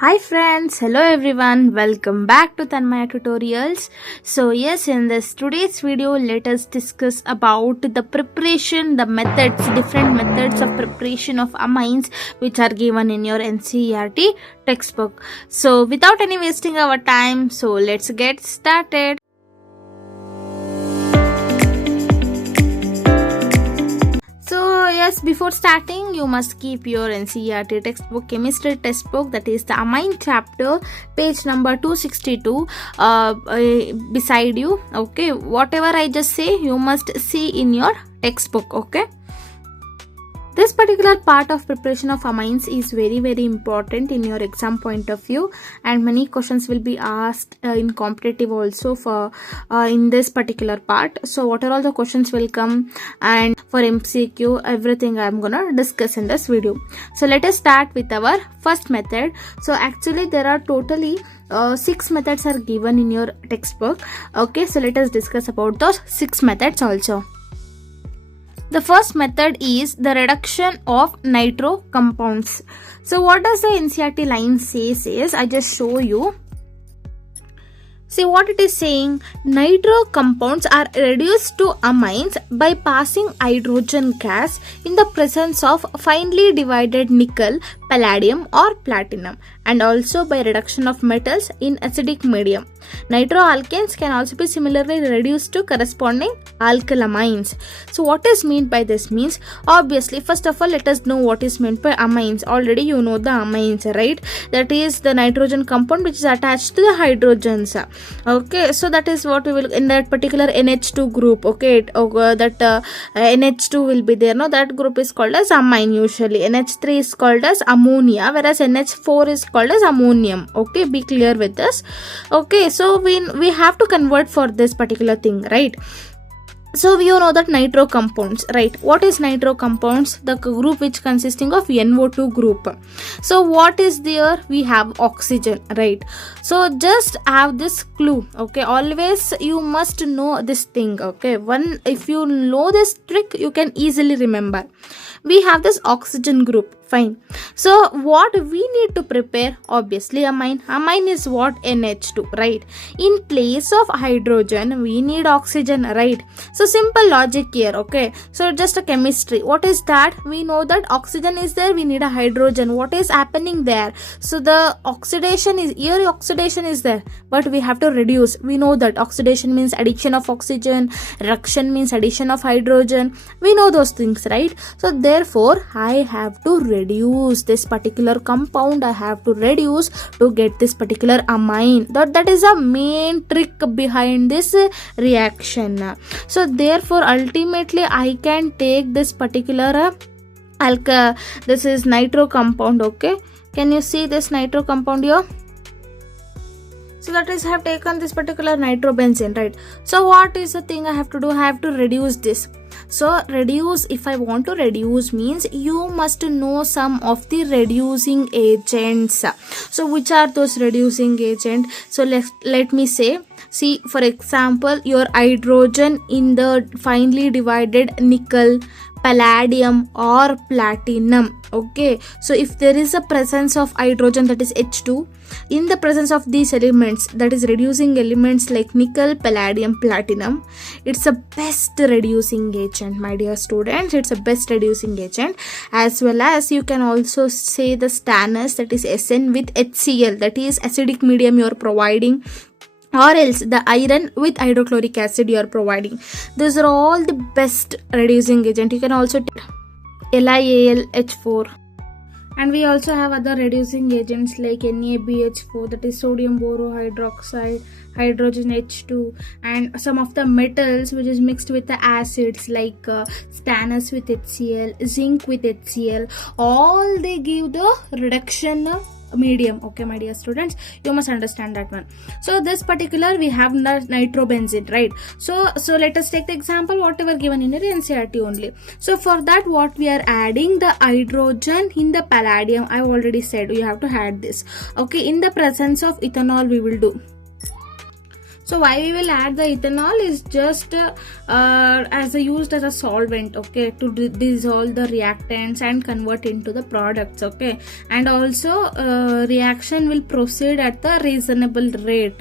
Hi friends, hello everyone, welcome back to Tanmaya Tutorials. So yes, in this today's video, let us discuss about the preparation, the methods, different methods of preparation of amines which are given in your NCERT textbook. So without any wasting our time, so let's get started. So yes, before starting, you must keep your NCERT textbook, chemistry textbook, that is the amine chapter, page number 262 beside you. Okay, whatever I just say, you must see in your textbook. Okay. This particular part of preparation of amines is very important in your exam point of view, and many questions will be asked in competitive also for in this particular part. So what are all the questions will come, and for MCQ everything I am gonna discuss in this video. So let us start with our first method. So actually there are totally 6 methods are given in your textbook. Okay, so let us discuss about those 6 methods also. The first method is the reduction of nitro compounds. So what does the NCERT line says is, I just show you. See what it is saying, nitro compounds are reduced to amines by passing hydrogen gas in the presence of finely divided nickel, palladium or platinum, and also by reduction of metals in acidic medium. Nitroalkanes can also be similarly reduced to corresponding alkylamines. So what is meant by this means, obviously first of all let us know what is meant by amines. Already you know the amines, right? That is the nitrogen compound which is attached to the hydrogens. Okay, so that is what we will in that particular NH2 group. Okay, NH2 will be there. No, that group is called as amine usually. NH3 is called as ammonia, whereas NH4 is called as ammonium. Okay, be clear with this. Okay, so we have to convert for this particular thing, right? So you know that nitro compounds, right? What is nitro compounds? The group which consisting of NO2 group. So what is there? We have oxygen, right? So just have this clue. Okay, always you must know this thing. Okay, if you know this trick, you can easily remember. We have this oxygen group. Fine. So what we need to prepare, obviously amine. Amine is what? NH2, right? In place of hydrogen, we need oxygen, right? So simple logic here, okay? So just a chemistry. What is that? We know that oxygen is there, we need a hydrogen. What is happening there? So the oxidation is there, but we have to reduce. We know that oxidation means addition of oxygen, reduction means addition of hydrogen. We know those things, right? So therefore, I have to reduce this particular compound. I have to reduce to get this particular amine. That is a main trick behind this reaction. So therefore ultimately I can take this particular this is nitro compound. Okay, can you see this nitro compound here? So that is, I have taken this particular nitrobenzene, right? So what is the thing I have to do? I have to reduce this. So reduce, if I want to reduce means you must know some of the reducing agents. So which are those reducing agents? So let me say, see for example your hydrogen in the finely divided nickel, palladium or platinum. Okay, so if there is a presence of hydrogen, that is H2, in the presence of these elements, that is reducing elements like nickel, palladium, platinum, it's a best reducing agent, my dear students. It's a best reducing agent. As well as you can also say the stannous, that is SN with HCl, that is acidic medium you are providing, or else the iron with hydrochloric acid you are providing. These are all the best reducing agent. You can also take LiAlH4, and we also have other reducing agents like NaBH4, that is sodium borohydroxide, hydrogen H2, and some of the metals which is mixed with the acids like stannous with HCl, zinc with HCl. All they give the reduction medium. Okay, my dear students, you must understand that one. So this particular we have nitrobenzene, right? So let us take the example whatever given in your NCERT only. So for that, what we are adding, the hydrogen in the palladium, I already said you have to add this. Okay, in the presence of ethanol we will do. So why we will add the ethanol is just used as a solvent, okay, to dissolve the reactants and convert into the products, okay, and also reaction will proceed at the reasonable rate,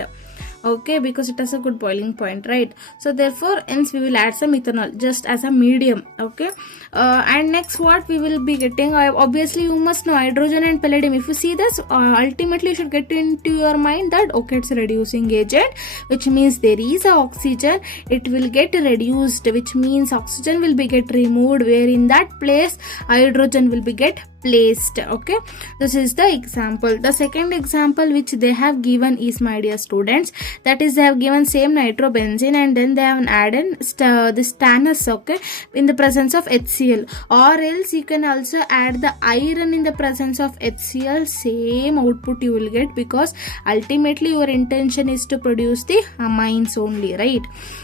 okay, because it has a good boiling point, right? So therefore hence we will add some ethanol just as a medium, okay. And next what we will be getting, obviously you must know hydrogen and palladium. If you see this, ultimately you should get into your mind that okay, it's a reducing agent, which means there is a oxygen, it will get reduced, which means oxygen will be get removed, where in that place hydrogen will be get placed, okay. This is the example. The second example which they have given is, my dear students, that is they have given same nitrobenzene and then they have added this tannous, okay, in the presence of HCl, or else you can also add the iron in the presence of HCl, same output you will get, because ultimately your intention is to produce the amines only, right?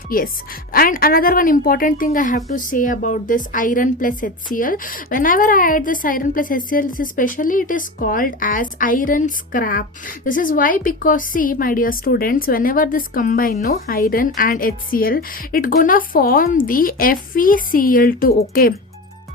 Yes. And another one important thing I have to say about this iron plus HCl, whenever I add this iron plus HCl, especially it is called as iron scrap. This is why, because see, my dear students, whenever this combine, no, iron and HCl, it gonna form the FeCl2, okay.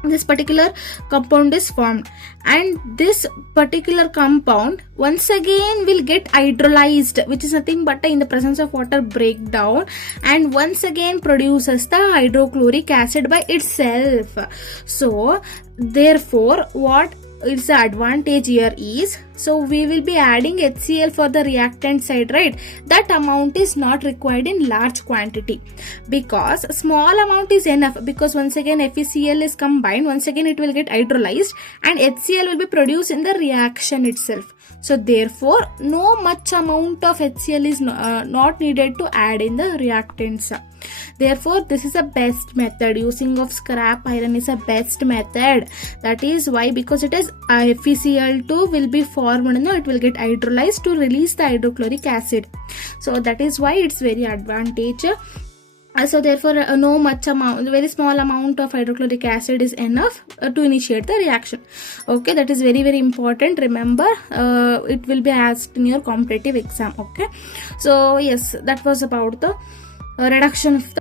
This particular compound is formed, and this particular compound once again will get hydrolyzed, which is nothing but in the presence of water breakdown, and once again produces the hydrochloric acid by itself. So therefore what is the advantage here is, so we will be adding HCl for the reactant side, right? That amount is not required in large quantity, because small amount is enough, because once again FeCl is combined, once again it will get hydrolyzed and HCl will be produced in the reaction itself. So therefore no much amount of HCl is not needed to add in the reactants. Therefore this is the best method. Using of scrap iron is a best method. That is why, because it is FeCl2 will be formed, no, it will get hydrolyzed to release the hydrochloric acid. So that is why it's very advantageous. So therefore no much amount, very small amount of hydrochloric acid is enough to initiate the reaction, okay. That is very important. Remember, it will be asked in your competitive exam, okay. So yes, that was about the reduction of the,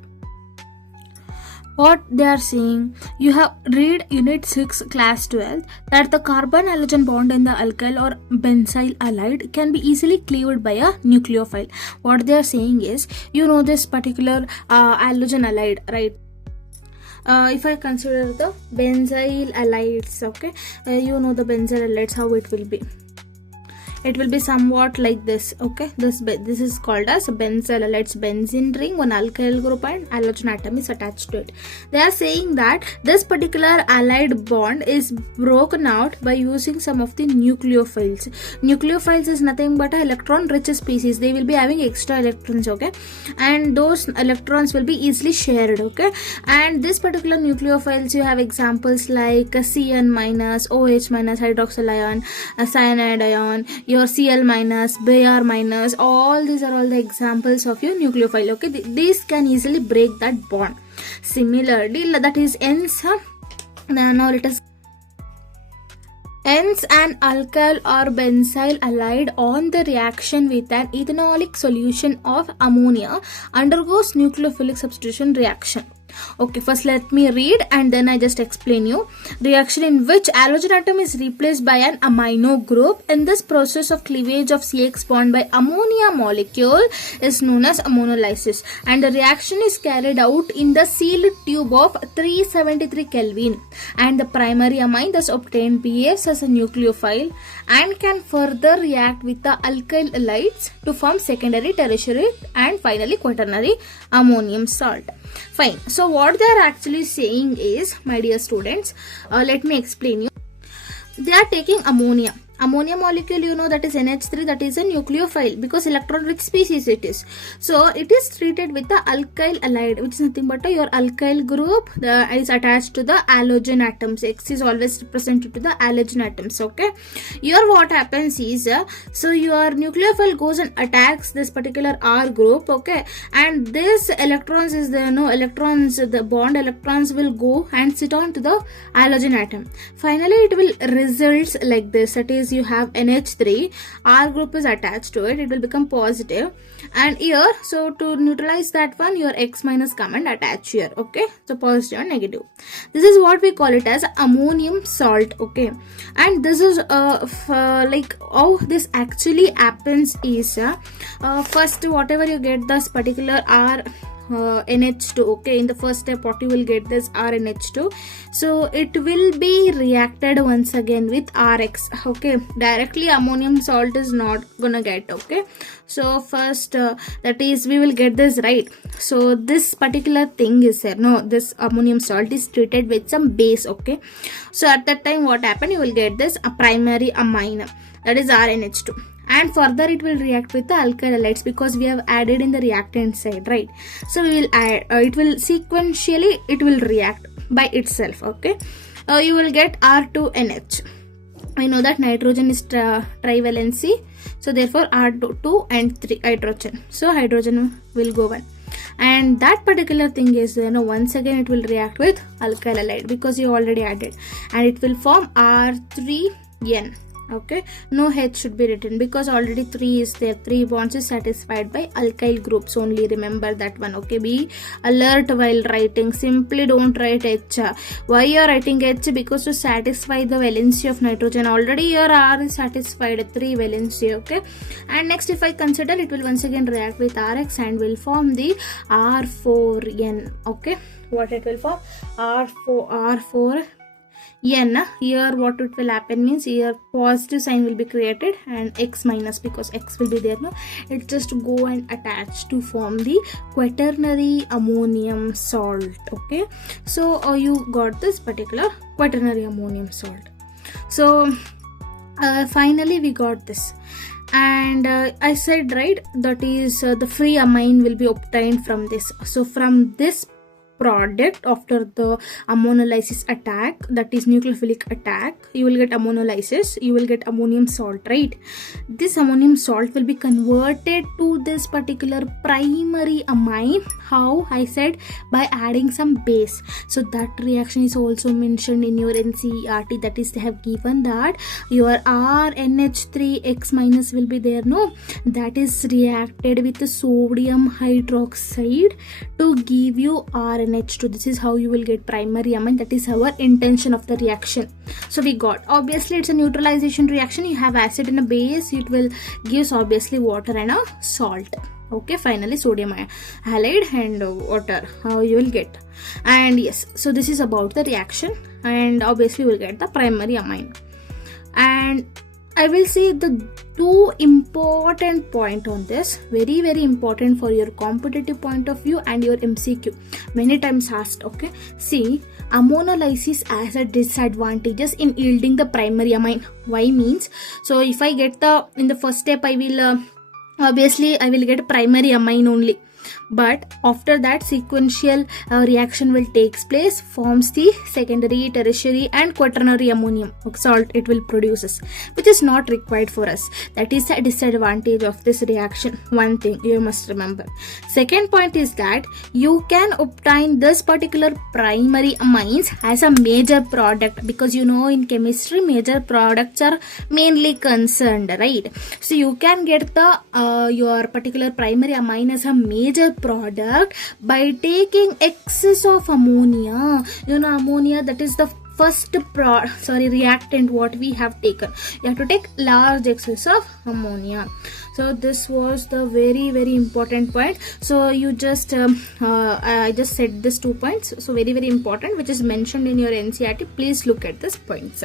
what they are saying. You have read unit 6 class 12 that the carbon halogen bond in the alkyl or benzyl halide can be easily cleaved by a nucleophile. What they are saying is, you know this particular halogen halide, right? If I consider the benzyl halides, okay, you know the benzyl halides, how it will be. It will be somewhat like this, okay. This is called as benzyl halides, benzene ring, one alkyl group and halogen atom is attached to it. They are saying that this particular halide bond is broken out by using some of the nucleophiles. Nucleophiles is nothing but an electron rich species. They will be having extra electrons, okay, and those electrons will be easily shared, okay. And this particular nucleophiles, you have examples like Cn minus, OH minus, hydroxyl ion, cyanide ion, your Cl minus, Br minus, all these are all the examples of your nucleophile, okay. These can easily break that bond. Similarly, that is hence, now let us, hence an alkyl or benzyl halide on the reaction with an ethanolic solution of ammonia undergoes nucleophilic substitution reaction. Okay, first let me read and then I just explain you. Reaction in which halogen atom is replaced by an amino group. In this process of cleavage of CX bond by ammonia molecule is known as ammonolysis, and the reaction is carried out in the sealed tube of 373 Kelvin, and the primary amine thus obtained behaves as a nucleophile and can further react with the alkyl halides to form secondary, tertiary and finally quaternary ammonium salt. Fine. So what they are actually saying is, my dear students, let me explain you. They are taking ammonia. Ammonia molecule, you know, that is NH3, that is a nucleophile because electron rich species it is. So it is treated with the alkyl halide, which is nothing but your alkyl group is attached to the halogen atoms. X is always represented to the halogen atoms, okay. Here what happens is, so your nucleophile goes and attacks this particular R group, okay, and this electrons is there, no electrons, the bond electrons will go and sit on to the halogen atom. Finally it will results like this, that is is you have NH3, R group is attached to it, it will become positive. And here, so to neutralize that one, your X minus come and attach here. Okay, so positive and negative. This is what we call it as ammonium salt. Okay, and this is like how this actually happens is first whatever you get this particular R NH2. Okay, in the first step what you will get this RNH2, so it will be reacted once again with RX. Okay, directly ammonium salt is not gonna get. Okay, so first that is we will get this, right? So this particular thing is there, no, this ammonium salt is treated with some base. Okay, so at that time what happened, you will get this a primary amine, that is RNH2, and further it will react with the alkyl halides because we have added in the reactant side, right? So we will add it will sequentially it will react by itself. Okay, you will get R2NH. I know that nitrogen is trivalency, so therefore R2 and 3 hydrogen, so hydrogen will go 1, and that particular thing is once again it will react with alkyl halide because you already added, and it will form R3N. Okay, no H should be written because already 3 is there, 3 bonds is satisfied by alkyl groups only, remember that one. Okay, be alert while writing, simply don't write H. Why you are writing H? Because to satisfy the valency of nitrogen, already your R is satisfied, 3 valency. Okay, and next if I consider, it will once again react with RX and will form the R4N. Okay, what it will form, R4N. Here what it will happen means, here positive sign will be created and X minus, because X will be there, no, it just go and attach to form the quaternary ammonium salt. Okay, so you got this particular quaternary ammonium salt. So finally we got this, and I said, right, that is the free amine will be obtained from this. So from this product, after the ammonolysis attack, that is nucleophilic attack, you will get ammonolysis, you will get ammonium salt, right? This ammonium salt will be converted to this particular primary amine. How? I said by adding some base. So that reaction is also mentioned in your NCERT, that is they have given that your RNH3X minus will be there, no, that is reacted with the sodium hydroxide to give you RNH2. This is how you will get primary amine. That is our intention of the reaction. So we got, obviously it's a neutralization reaction, you have acid and a base, it will gives obviously water and a salt. Okay, finally sodium halide and water, how you will get. And yes, so this is about the reaction, and obviously you will get the primary amine. And I will say the two important point on this, very very important for your competitive point of view and your MCQ, many times asked. Okay, see, ammonolysis has a disadvantages in yielding the primary amine. Why means, so if I get the, in the first step I will obviously I will get primary amine only, but after that sequential reaction will takes place, forms the secondary, tertiary and quaternary ammonium salt it will produces, which is not required for us. That is a disadvantage of this reaction, one thing you must remember. Second point is that you can obtain this particular primary amines as a major product, because you know in chemistry major products are mainly concerned, right? So you can get the your particular primary amine as a major product by taking excess of ammonia. You know, ammonia, that is the first reactant what we have taken. You have to take large excess of ammonia. So this was the very very important point. So you just I just said this 2 points, so very very important, which is mentioned in your NCERT. Please look at this points.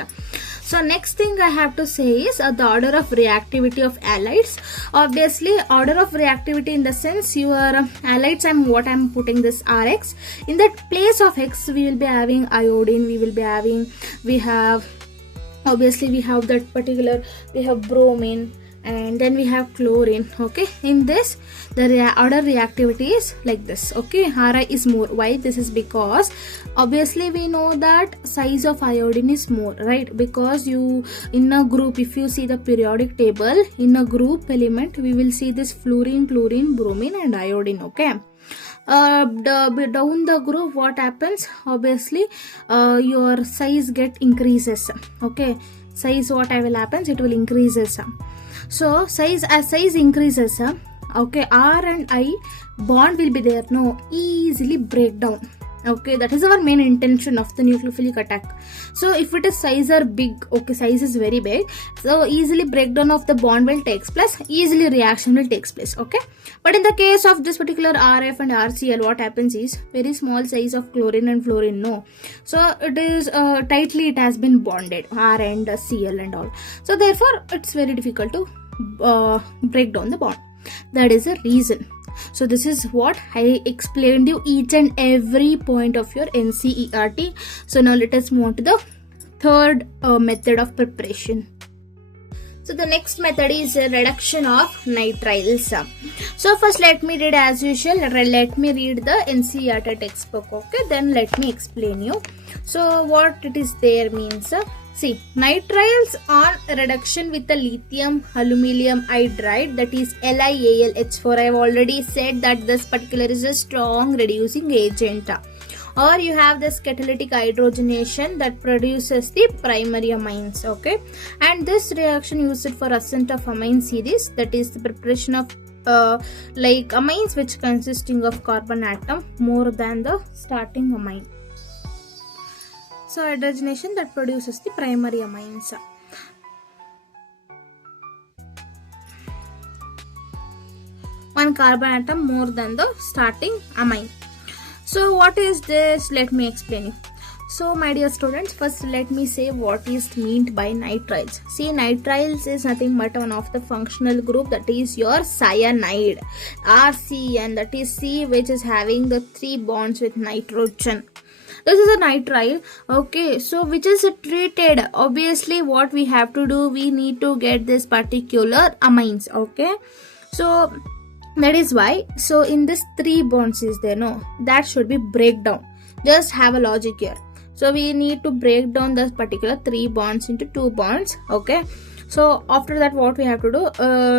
So next thing I have to say is the order of reactivity of halides. Obviously order of reactivity in the sense your halides, I'm putting this RX, in that place of X we will be having iodine, we have obviously we have that particular, we have bromine, and then we have chlorine. Okay, in this the order reactivity is like this. Okay, Ri is more. Why? This is because obviously we know that size of iodine is more, right? Because you, in a group, if you see the periodic table, in a group element we will see this fluorine, chlorine, bromine and iodine. Okay, down the group what happens, obviously your size get increases. Okay, size what will happens, it will increases. So as size increases, okay, R and I bond will be there, no, easily break down. Okay, that is our main intention of the nucleophilic attack. So if it is size are big, okay, size is very big, so easily breakdown of the bond will takes place, easily reaction will takes place. Okay, but in the case of this particular RF and RCl, what happens is very small size of chlorine and fluorine, no, so it is tightly it has been bonded, R and Cl and all, so therefore it's very difficult to break down the bond. That is the reason. So this is what I explained you each and every point of your NCERT. So now let us move on to the third method of preparation. So the next method is reduction of nitriles. So first let me read as usual. Let me read the NCERT textbook. Okay, then let me explain you. So what it is there means. See, nitriles on reduction with the lithium aluminum hydride, that is LiAlH4. I have already said that this particular is a strong reducing agent. Or you have this catalytic hydrogenation that produces the primary amines. Okay, and this reaction used for ascent of amine series, that is the preparation of like amines which consisting of carbon atom more than the starting amine. So hydrogenation that produces the primary amines. One carbon atom more than the starting amine. So what is this? Let me explain you. So my dear students, first let me say what is meant by nitriles. See, nitriles is nothing but one of the functional group, that is your cyanide, RCN, that is C, which is having the 3 bonds with nitrogen. This is a nitrile. Okay, so which is treated, obviously what we have to do, we need to get this particular amines. Okay, so that is why, so in this 3 bonds is there, no, that should be breakdown. Just have a logic here. So we need to break down this particular 3 bonds into 2 bonds. Okay, so after that what we have to do,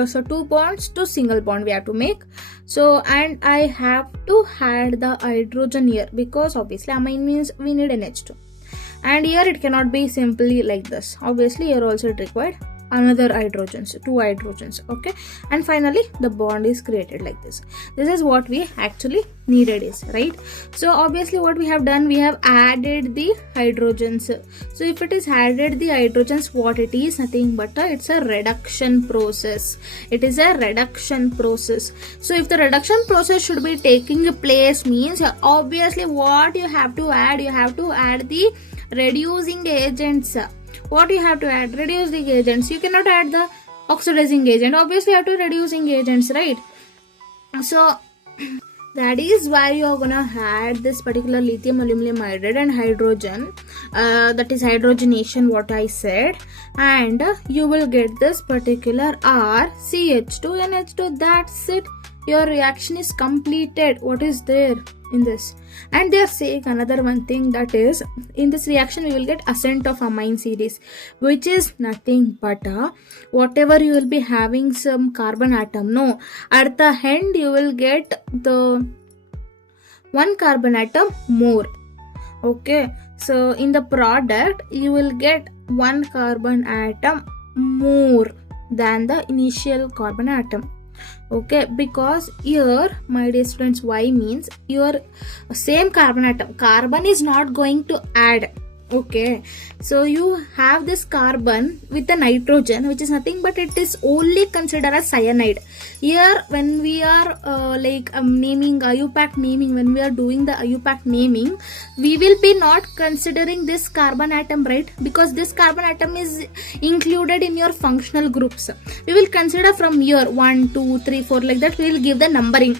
so 2 bonds to single bond we have to make. So and I have to add the hydrogen here, because obviously amine means we need NH2, and here it cannot be simply like this. Obviously here also it required another hydrogens, 2 hydrogens. Okay, and finally the bond is created like this. This is what we actually needed is, right? So obviously what we have done, we have added the hydrogens. So if it is added the hydrogens, what it is, nothing but it's a reduction process. It is a reduction process. So if the reduction process should be taking place, means obviously what you have to add, you have to add the reducing agents. What you have to add? Reducing agents. You cannot add the oxidizing agent. Obviously you have to reducing agents, right? So that is why you are gonna add this particular lithium aluminum hydride and hydrogen, that is hydrogenation what I said, and you will get this particular RCH2 NH2. That's it, your reaction is completed. What is there in this? And they are saying another one thing, that is in this reaction we will get ascent of amine series, which is nothing but whatever you will be having some carbon atom, no, at the end you will get the 1 carbon atom more. Okay, so in the product you will get 1 carbon atom more than the initial carbon atom. Okay, because here my dear students, why means your same carbon atom, carbon is not going to add. Okay, so you have this carbon with the nitrogen, which is nothing but it is only considered as cyanide. Here when we are naming IUPAC naming, when we are doing the IUPAC naming, we will be not considering this carbon atom, right? Because this carbon atom is included in your functional groups. We will consider from here 1, 2, 3, 4 like that. We will give the numbering.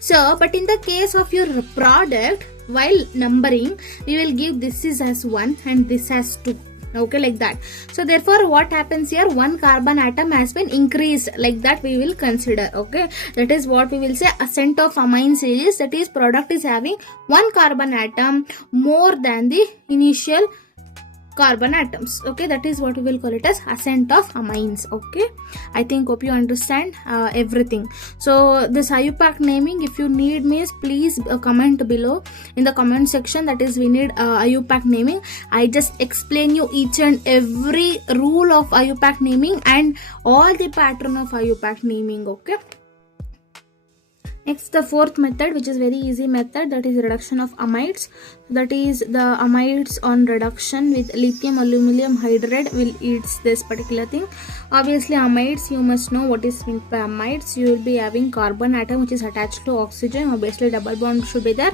So but in the case of your product, while numbering we will give this is as 1 and this as 2. Okay, like that. So therefore what happens here, 1 carbon atom has been increased, like that we will consider. Okay, that is what we will say ascent of amine series, that is product is having 1 carbon atom more than the initial carbon atoms. Okay, that is what we will call it as ascent of amines. Okay, I think hope you understand everything. So this IUPAC naming, if you need means please comment below in the comment section, that is we need IUPAC naming. I just explain you each and every rule of IUPAC naming and all the pattern of IUPAC naming. Okay, next the fourth method, which is very easy method, that is reduction of amides. That is the amides on reduction with lithium aluminum hydride will eats this particular thing. Obviously amides, you must know what is meant by amides. You will be having carbon atom which is attached to oxygen. Obviously double bond should be there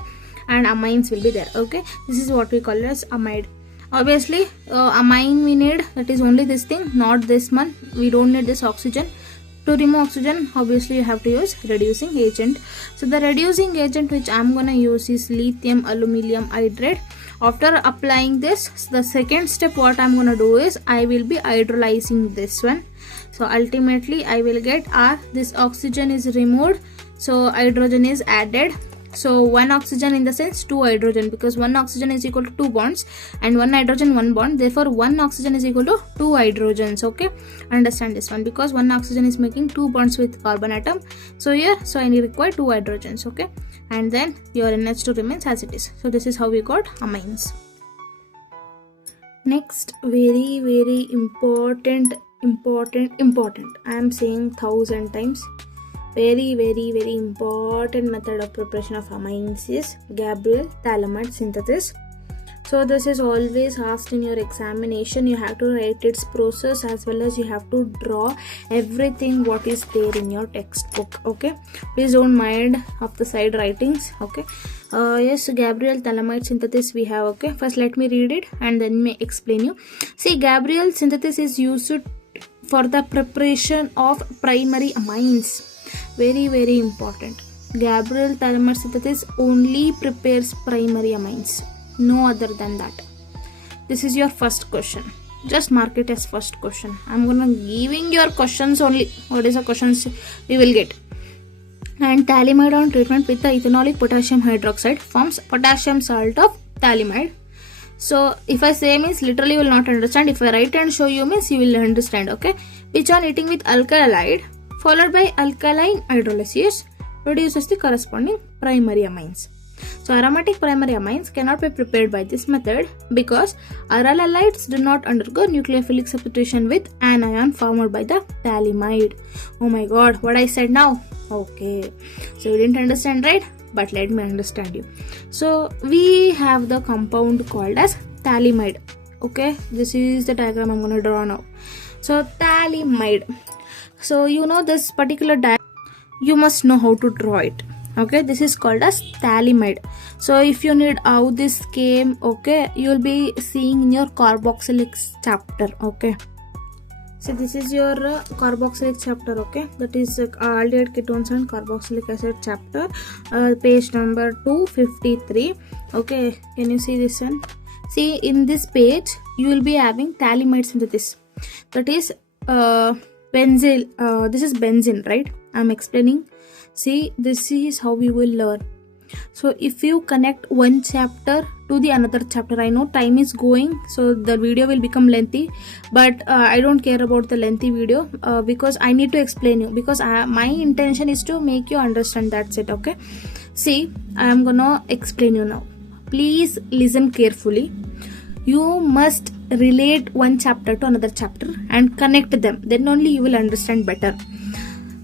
and amines will be there. Okay, this is what we call as amide. Obviously amine we need, that is only this thing, not this one. We don't need this oxygen. To remove oxygen, obviously you have to use reducing agent. So the reducing agent which I'm gonna use is lithium aluminum hydride. After applying this, the second step what I'm gonna do is I will be hydrolyzing this one. So ultimately I will get this oxygen is removed, so hydrogen is added. So one oxygen in the sense two hydrogen, because one oxygen is equal to two bonds and one hydrogen one bond, therefore one oxygen is equal to two hydrogens. Okay, understand this one, because one oxygen is making two bonds with carbon atom. So here, so I require two hydrogens. Okay, and then your NH2 remains as it is. So this is how we got amines. Next, very important, I am saying 1000 times, very important method of preparation of amines is Gabriel thalamide synthesis. So this is always asked in your examination. You have to write its process as well as you have to draw everything what is there in your textbook. Okay, please don't mind of the side writings. Okay, yes, Gabriel thalamide synthesis we have. Okay, first let me read it and then may explain you. See, Gabriel synthesis is used for the preparation of primary amines. Very important. Gabriel thalamide synthesis only prepares primary amines, no other than that. This is your first question. Just mark it as first question. I'm gonna giving your questions only. What is the questions we will get? And thalamide on treatment with the ethanolic potassium hydroxide forms potassium salt of thalamide. So if I say means literally you will not understand. If I write and show you means you will understand. Okay, which on heating with alkali followed by alkaline hydrolysis produces the corresponding primary amines. So aromatic primary amines cannot be prepared by this method because aryl halides do not undergo nucleophilic substitution with anion formed by the thalamide. Oh my god, what I said now? Okay, so you didn't understand, right? But let me understand you. So we have the compound called as thalamide. Okay, this is the diagram I'm going to draw now. So thalamide. So you know this particular diagram, you must know how to draw it. Okay, this is called as thalamide. So if you need how this came, okay, you will be seeing in your carboxylic chapter. Okay, so this is your carboxylic chapter. Okay, that is aldehyde ketones and carboxylic acid chapter, page number 253. Okay, can you see this one? See, in this page you will be having thalamide synthesis, that is benzene. This is benzene, right? I'm explaining. See, this is how we will learn. So if you connect one chapter to the another chapter, I know time is going, so the video will become lengthy, but I don't care about the lengthy video because I need to explain you, because my intention is to make you understand. That's it. Okay, see, I am gonna explain you now. Please listen carefully. You must relate one chapter to another chapter and connect them, then only you will understand better.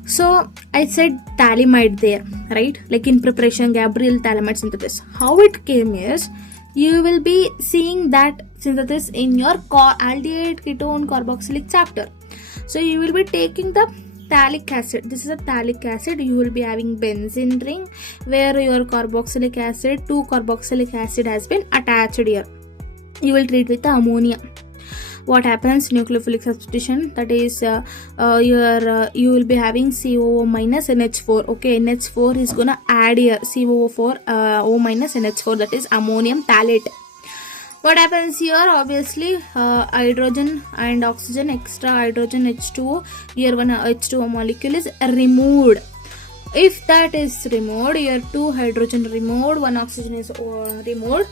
So I said thalamide there, right? Like in preparation, Gabriel thalamide synthesis. How it came is, you will be seeing that synthesis in your aldehyde ketone carboxylic chapter. So you will be taking the phthalic acid. This is a phthalic acid. You will be having benzene ring where your carboxylic acid, 2 carboxylic acid has been attached here. You will treat with the ammonia. What happens? Nucleophilic substitution, that is you will be having COO minus NH4. Okay, NH4 is gonna add here COO4 O minus NH4, that is ammonium phthalate. What happens here? Obviously hydrogen and oxygen, extra hydrogen H2O, here one H2O molecule is removed. If that is removed, here 2 hydrogen removed, 1 oxygen is removed.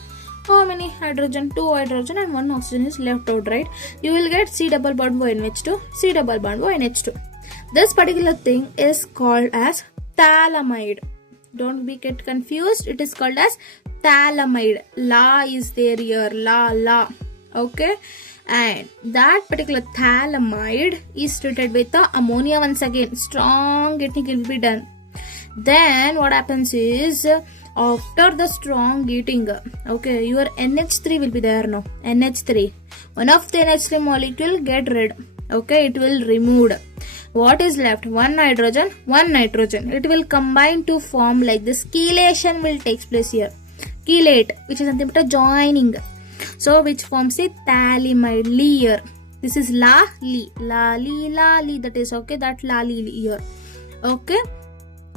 how many hydrogen? 2 hydrogen and 1 oxygen is left out, right? You will get C double bond O NH2, C double bond O NH2. This particular thing is called as phthalimide. Don't be get confused. It is called as phthalimide. La is there here. La. Okay. And that particular phthalimide is treated with the ammonia once again. Strong heating will be done. Then what happens is, after the strong heating, okay, your NH3 will be there now. NH3. One of the NH3 molecule get rid. Okay, it will removed. What is left? One nitrogen. It will combine to form like this. Chelation will take place here. Chelate, which is nothing but a joining. So, which forms a phthalimide layer. This is li. That is okay. That li here. Okay.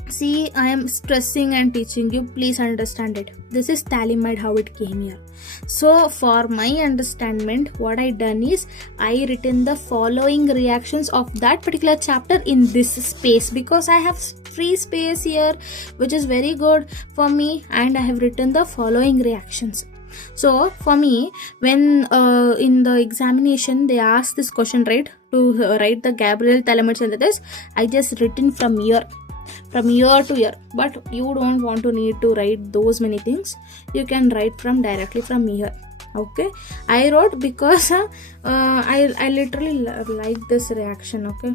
See, I am stressing and teaching you. Please understand it. This is phthalimide, how it came here. So, for my understanding, what I done is I written the following reactions of that particular chapter in this space, because I have free space here, which is very good for me, and I have written the following reactions. So, for me, when in the examination they asked this question, right, to write the Gabriel phthalimide synthesis, I just written from here to here, but you don't want to need to write those many things. You can write directly from here. Okay, I wrote because I literally like this reaction. Okay,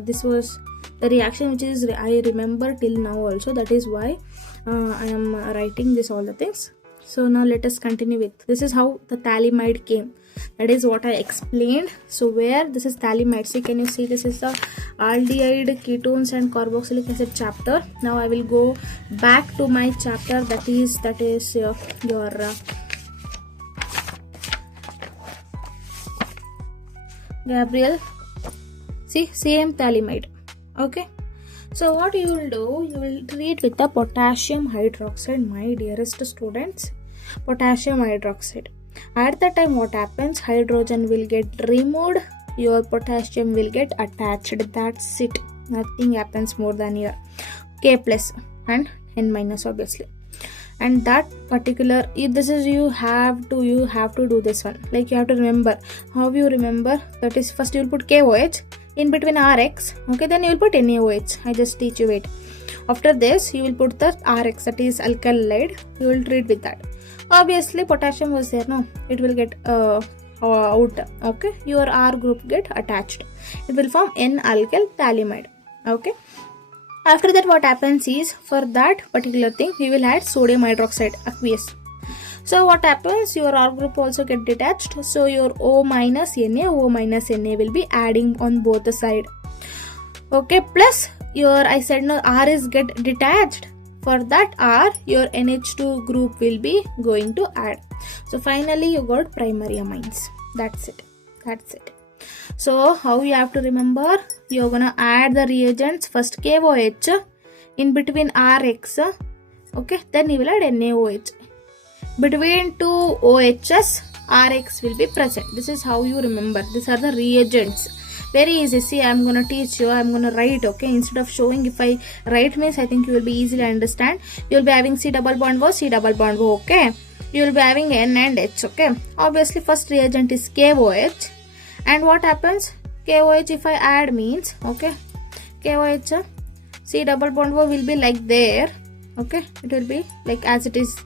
this was the reaction which is I remember till now also. That is why I am writing this all the things. So now let us continue with, this is how the phthalimide came. That is what I explained. So where this is phthalimide, see, can you see this is the aldehyde ketones and carboxylic acid chapter. Now I will go back to my chapter, that is your Gabriel. See, same phthalimide. Okay, so what you will do, you will treat with the potassium hydroxide, my dearest students. Potassium hydroxide. At that time, what happens? Hydrogen will get removed, your potassium will get attached. That's it. Nothing happens more than here. K plus and N minus, obviously. And that particular, if this is you have to do this one. Like, you have to remember. How you remember? That is, first you will put KOH in between RX. Okay, then you will put NaOH. I just teach you it. After this, you will put the RX, that is alkylide. You will treat with that. Obviously, potassium was there, no? It will get out. Okay, your R group get attached. It will form N-alkyl phthalimide. Okay. After that, what happens is, for that particular thing, we will add sodium hydroxide, aqueous. So what happens? Your R group also get detached. So your O minus Na will be adding on both the side. Okay, plus your, I said no, R is get detached. For that R, your NH2 group will be going to add. So finally you got primary amines. That's it. So how you have to remember? You're gonna add the reagents. First KOH in between RX. Okay, then you will add NaOH. Between two OHs, RX will be present. This is how you remember. These are the reagents. Very easy. See, I'm going to teach you. I'm going to write, okay? Instead of showing, if I write means, I think you will be easily understand. You will be having C double bond O, C double bond O, okay? You will be having N and H, okay? Obviously, first reagent is KOH. And what happens? KOH, if I add means, okay? KOH, C double bond O will be like there, okay? It will be like as it is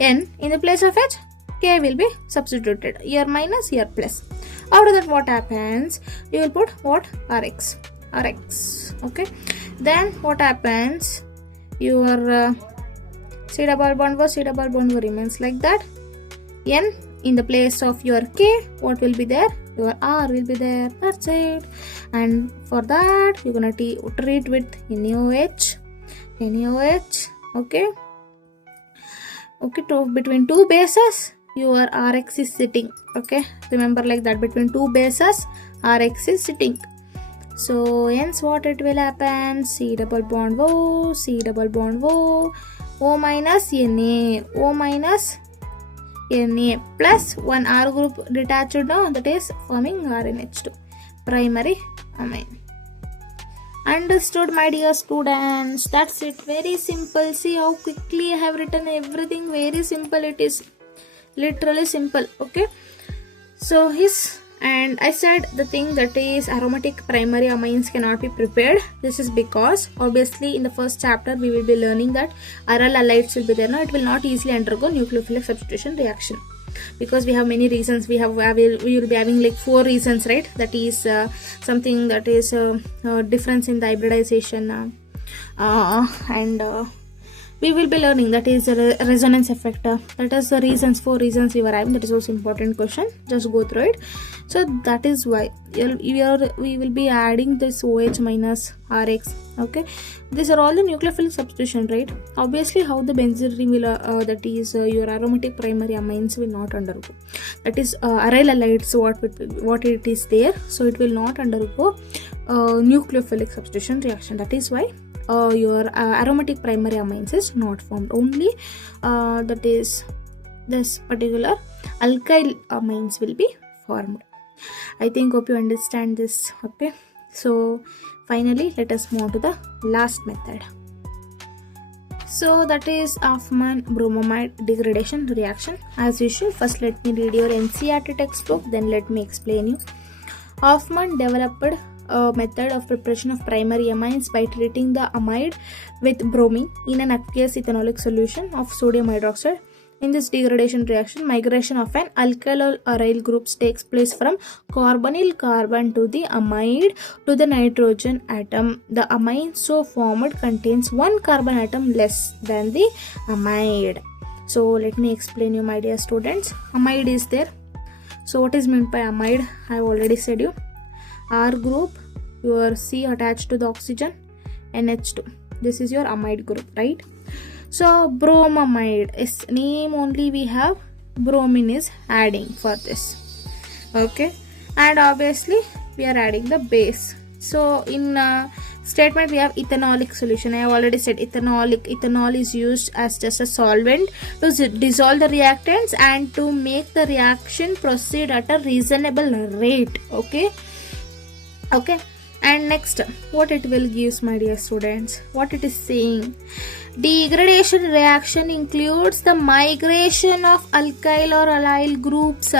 N. In the place of H, K will be substituted. Here minus, here plus. After that, what happens? You will put what? RX. Okay. Then what happens? Your C double bond O remains like that. N in the place of your K, what will be there? Your R will be there. That's it. And for that, you're gonna treat with NaOH. Okay. Okay. So between two bases, your RX is sitting. Okay, remember like that, between two bases RX is sitting. So hence what it will happen? C double bond O, O minus Na plus one R group detached now, that is forming RNH2, primary amine. Understood, my dear students? That's it. Very simple. See how quickly I have written everything. Very simple it is. literally simple. Okay, so and I said the thing that is aromatic primary amines cannot be prepared. This is because obviously in the first chapter we will be learning that aryl halides will be there. Now it will not easily undergo nucleophilic substitution reaction because we have many reasons. We will be having like 4 reasons, right? That is something that is difference in the hybridization and we will be learning that is a resonance effect. That is the reasons, 4 reasons we were having. That is also important question. Just go through it. So that is why we will be adding this OH minus RX. Okay, these are all the nucleophilic substitution, right? Obviously, how the benzene will that is your aromatic primary amines will not undergo. That is aryl halides. What it is there, so it will not undergo nucleophilic substitution reaction. That is why your aromatic primary amines is not formed. Only that is this particular alkyl amines will be formed. I think hope you understand this. Okay, so finally let us move to the last method. So that is Hoffman bromamide degradation reaction. As usual, first let me read your Ncert textbook, then let me explain you. Hoffman developed a method of preparation of primary amines by treating the amide with bromine in an aqueous ethanolic solution of sodium hydroxide. In this degradation reaction, migration of an alkyl or aryl groups takes place from carbonyl carbon to the amide to the nitrogen atom. The amine so formed contains one carbon atom less than the amide. So let me explain you, my dear students. Amide is there. So what is meant by amide? I have already said you. R group, your C attached to the oxygen, NH2. This is your amide group, right? So bromamide is name only we have, bromine is adding for this. Okay, and obviously we are adding the base. So in statement we have ethanolic solution. I have already said ethanol is used as just a solvent to dissolve the reactants and to make the reaction proceed at a reasonable rate. Okay, and next what it will gives, my dear students, what it is saying, degradation reaction includes the migration of alkyl or allyl groups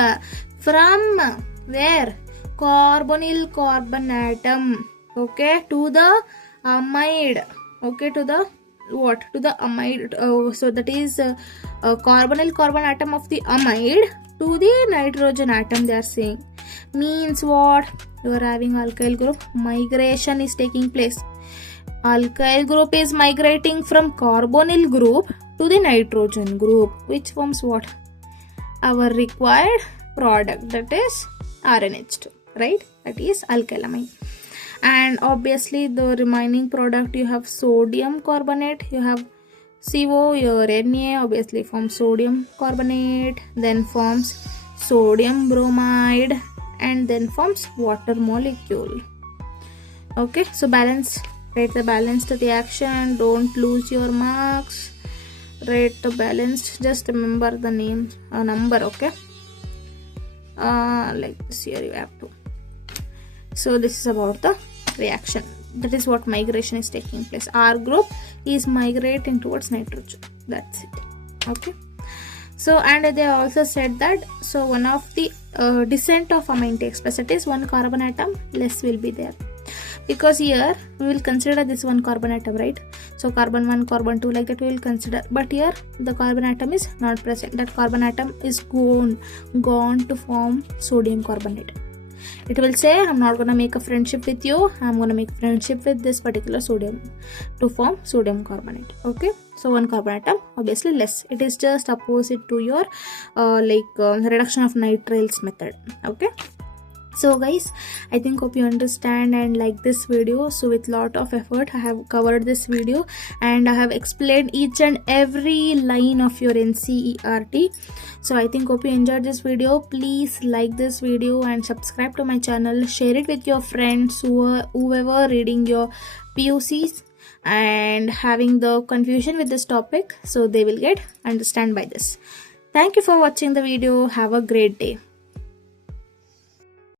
from where, carbonyl carbon atom, okay, to the amide, okay, to the what, to the amide, so that is carbonyl carbon atom of the amide to the nitrogen atom. They are saying means what, you are having alkyl group, migration is taking place. Alkyl group is migrating from carbonyl group to the nitrogen group, which forms what, our required product, that is RNH2, right? That is alkylamine. And obviously the remaining product, you have sodium carbonate, you have CO, your Na obviously forms sodium carbonate, then forms sodium bromide, and then forms water molecule. Okay, so balance, write the balanced reaction, don't lose your marks, write the balanced, just remember the name, number. Okay, like this here you have to. So this is about the reaction, that is what migration is taking place. R group is migrating towards nitrogen, that's it. Okay, so and they also said that, so one of the descent of amine takes place, that is one carbon atom less will be there, because here we will consider this one carbon atom, right? So carbon 1, carbon 2, like that we will consider, but here the carbon atom is not present. That carbon atom is gone to form sodium carbonate. It will say, I'm not going to make a friendship with you, I'm going to make friendship with this particular sodium to form sodium carbonate. Okay, so one carbon atom obviously less. It is just opposite to your reduction of nitriles method. Okay, so guys, I think hope you understand and like this video. So with lot of effort I have covered this video and I have explained each and every line of your NCERT. So I think hope you enjoyed this video. Please like this video and subscribe to my channel, share it with your friends whoever reading your PUCs and having the confusion with this topic, so they will get understand by this. Thank you for watching the video. Have a great day.